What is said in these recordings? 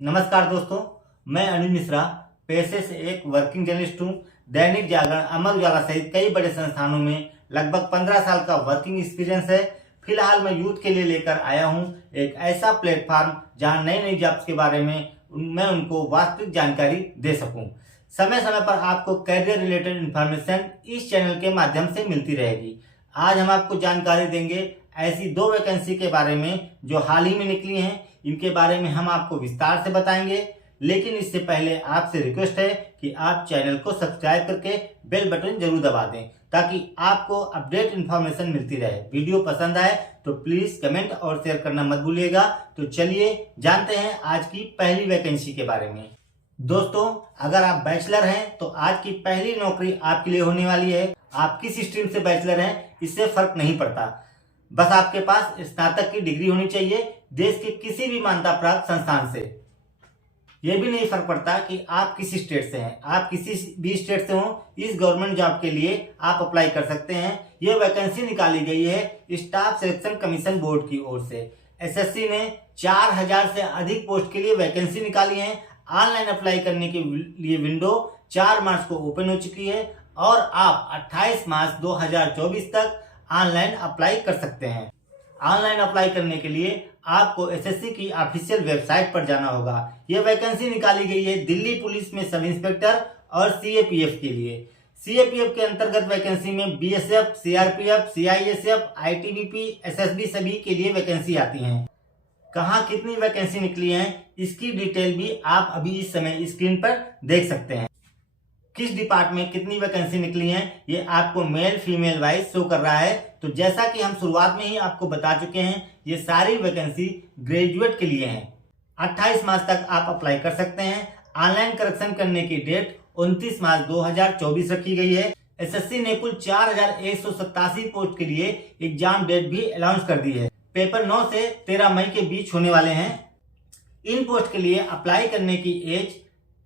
नमस्कार दोस्तों, मैं अनिल मिश्रा पेशे से एक वर्किंग जर्नलिस्ट हूँ। दैनिक जागरण, अमर उजाला सहित कई बड़े संस्थानों में लगभग 15 साल का वर्किंग एक्सपीरियंस है। फिलहाल मैं यूथ के लिए लेकर आया हूँ एक ऐसा प्लेटफॉर्म जहाँ नई नई जॉब्स के बारे में मैं उनको वास्तविक जानकारी दे सकूँ। समय समय पर आपको कैरियर रिलेटेड इंफॉर्मेशन इस चैनल के माध्यम से मिलती रहेगी। आज हम आपको जानकारी देंगे ऐसी 2 वैकेंसी के बारे में जो हाल ही में निकली हैं। इनके बारे में हम आपको विस्तार से बताएंगे, लेकिन इससे पहले आपसे रिक्वेस्ट है कि आप चैनल को सब्सक्राइब करके बेल बटन जरूर दबा दें ताकि आपको अपडेट इन्फॉर्मेशन मिलती रहे। वीडियो पसंद आए तो प्लीज कमेंट और शेयर करना मत भूलिएगा। तो चलिए जानते हैं आज की पहली वैकेंसी के बारे में। दोस्तों, अगर आप बैचलर हैं तो आज की पहली नौकरी आपके लिए होने वाली है। आप किस स्ट्रीम से बैचलर हैं इससे फर्क नहीं पड़ता, बस आपके पास स्नातक की डिग्री होनी चाहिए देश के किसी भी मान्यता प्राप्त संस्थान से। यह भी नहीं फर्क पड़ता कि आप किस स्टेट से हैं, आप किसी भी स्टेट से हो, इस गवर्नमेंट जॉब के लिए आप अप्लाई कर सकते हैं। यह वैकेंसी निकाली गई है स्टाफ सिलेक्शन कमीशन बोर्ड की ओर से। एसएससी ने 4000 से अधिक पोस्ट के लिए वैकेंसी निकाली है। ऑनलाइन अप्लाई करने के लिए विंडो 4 मार्च को ओपन हो चुकी है और आप 28 मार्च 2024 तक ऑनलाइन अप्लाई कर सकते हैं। ऑनलाइन अप्लाई करने के लिए आपको एसएससी की ऑफिशियल वेबसाइट पर जाना होगा। यह वैकेंसी निकाली गई है दिल्ली पुलिस में सब इंस्पेक्टर और सीएपीएफ के लिए। सीएपीएफ के अंतर्गत वैकेंसी में BSF, CRPF, CISF, ITBP, SSB सभी के लिए वैकेंसी आती हैं। कहाँ कितनी वैकेंसी निकली है इसकी डिटेल भी आप अभी इस समय स्क्रीन पर देख सकते हैं। किस डिपार्टमेंट में कितनी वैकेंसी निकली है ये आपको मेल फीमेल वाइज शो कर रहा है। तो जैसा कि हम शुरुआत में ही आपको बता चुके हैं, ये सारी वैकेंसी ग्रेजुएट के लिए हैं। 28 मार्च तक आप अप्लाई कर सकते हैं। ऑनलाइन करेक्शन करने की डेट 29 मार्च 2024 रखी गई है। एसएससी ने कुल 4187 पोस्ट के लिए एग्जाम डेट भी अनाउंस कर दी है। पेपर 9 से 13 मई के बीच होने वाले हैं। इन पोस्ट के लिए अप्लाई करने की एज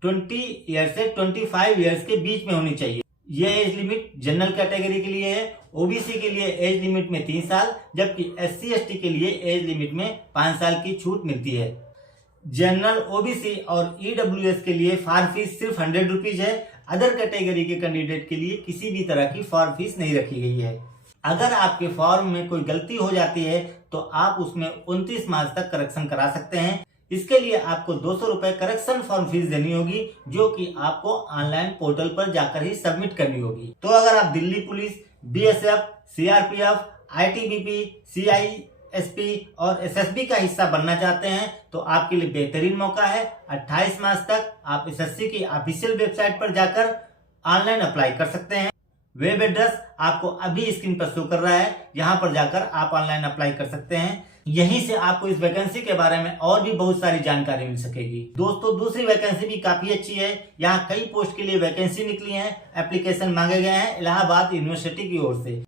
20 ईयर से 25 ईयर्स के बीच में होनी चाहिए। यह एज लिमिट जनरल कैटेगरी के लिए है। ओबीसी के लिए एज लिमिट में 3 साल, जबकि एससी एसटी के लिए एज लिमिट में 5 साल की छूट मिलती है। जनरल, ओबीसी और ईडब्ल्यूएस के लिए फॉर्म फीस सिर्फ 100 रुपीज है। अदर कैटेगरी के कैंडिडेट के लिए किसी भी तरह की फॉर्म फीस नहीं रखी गई है। अगर आपके फॉर्म में कोई गलती हो जाती है तो आप उसमें 29 मार्च तक करेक्शन करा सकते हैं। इसके लिए आपको 200 रुपए करेक्शन फॉर्म फीस देनी होगी, जो कि आपको ऑनलाइन पोर्टल पर जाकर ही सबमिट करनी होगी। तो अगर आप Delhi police, BSF, CRPF, ITBP, CISF और एसएसबी का हिस्सा बनना चाहते हैं तो आपके लिए बेहतरीन मौका है। 28 मार्च तक आप एसएससी की ऑफिशियल वेबसाइट पर जाकर ऑनलाइन अप्लाई कर सकते हैं। वेब एड्रेस आपको अभी स्क्रीन पर शो कर रहा है, यहाँ पर जाकर आप ऑनलाइन अप्लाई कर सकते हैं। यहीं से आपको इस वैकेंसी के बारे में और भी बहुत सारी जानकारी मिल सकेगी। दोस्तों, दूसरी वैकेंसी भी काफी अच्छी है। यहाँ कई पोस्ट के लिए वैकेंसी निकली है, एप्लीकेशन मांगे गए हैं इलाहाबाद यूनिवर्सिटी की ओर से।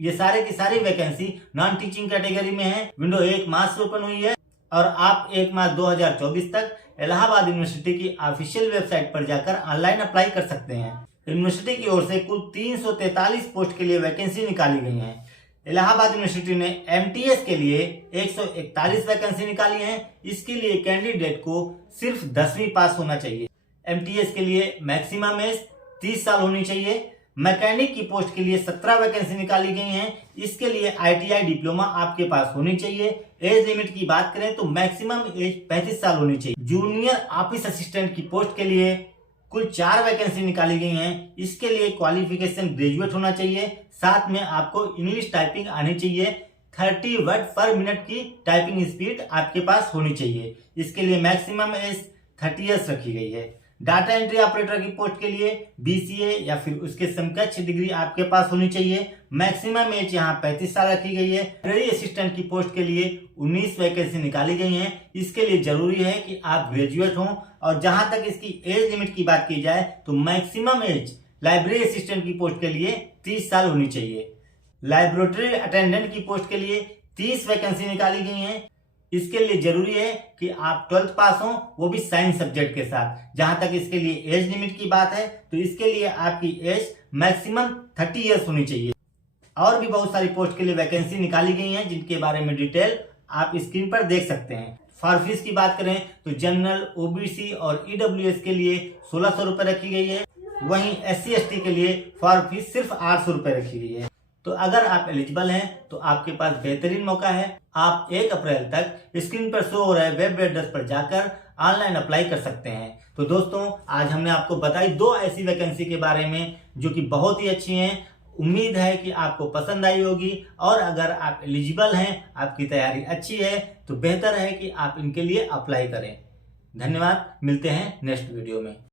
ये सारे की सारी वैकेंसी नॉन टीचिंग कैटेगरी में है। विंडो 1 मार्च से ओपन हुई है और आप 1 मार्च 2024 तक इलाहाबाद यूनिवर्सिटी की ऑफिशियल वेबसाइट पर जाकर ऑनलाइन अप्लाई कर सकते हैं। यूनिवर्सिटी की ओर से कुल 343 पोस्ट के लिए वैकेंसी निकाली गई है। इलाहाबाद यूनिवर्सिटी ने एमटीएस के लिए 141 वैकेंसी निकाली है। इसके लिए कैंडिडेट को सिर्फ 10वीं पास होना चाहिए। एमटीएस के लिए मैक्सिमम एज 30 साल होनी चाहिए। मैकेनिक की पोस्ट के लिए 17 वैकेंसी निकाली गई हैं। इसके लिए आईटीआई डिप्लोमा आपके पास होनी चाहिए। एज लिमिट की बात करें तो मैक्सिमम एज 35 साल होनी चाहिए। जूनियर ऑफिस असिस्टेंट की पोस्ट के लिए कुल 4 वैकेंसी निकाली गई हैं। इसके लिए क्वालिफिकेशन ग्रेजुएट होना चाहिए, साथ में आपको इंग्लिश टाइपिंग आनी चाहिए। 30 वर्ड पर मिनट की टाइपिंग स्पीड आपके पास होनी चाहिए। इसके लिए मैक्सिमम एज 30 ईयर्स रखी गई है। डाटा एंट्री ऑपरेटर की पोस्ट के लिए बीसीए या फिर उसके समकक्ष डिग्री आपके पास होनी चाहिए। मैक्सिमम एज यहाँ 35 साल रखी गई है। लाइब्रेरी असिस्टेंट की पोस्ट के लिए 19 वैकेंसी निकाली गई हैं। इसके लिए जरूरी है कि आप ग्रेजुएट हों और जहां तक इसकी एज लिमिट की बात की जाए तो मैक्सिमम एज लाइब्रेरी असिस्टेंट की पोस्ट के लिए 30 साल होनी चाहिए। लाइब्रेटरी अटेंडेंट की पोस्ट के लिए 30 वैकेंसी निकाली गई हैं। इसके लिए जरूरी है कि आप 12th पास हो, वो भी साइंस सब्जेक्ट के साथ। जहां तक इसके लिए एज लिमिट की बात है तो इसके लिए आपकी एज मैक्सिमम 30 ईयर्स होनी चाहिए। और भी बहुत सारी पोस्ट के लिए वैकेंसी निकाली गई हैं जिनके बारे में डिटेल आप स्क्रीन पर देख सकते हैं। फॉर फीस की बात करें तो जनरल, ओबीसी और ईडब्ल्यूएस के लिए 1600 रुपए रखी गई है। वहीं SC ST के लिए फॉर फीस सिर्फ 800 रुपए रखी गई है। तो अगर आप एलिजिबल हैं तो आपके पास बेहतरीन मौका है। आप 1 अप्रैल तक स्क्रीन पर शो हो रहे वेब एड्रेस पर जाकर ऑनलाइन अप्लाई कर सकते हैं। तो दोस्तों, आज हमने आपको बताई 2 ऐसी वैकेंसी के बारे में जो कि बहुत ही अच्छी हैं। उम्मीद है कि आपको पसंद आई होगी, और अगर आप एलिजिबल हैं, आपकी तैयारी अच्छी है, तो बेहतर है कि आप इनके लिए अप्लाई करें। धन्यवाद, मिलते हैं नेक्स्ट वीडियो में।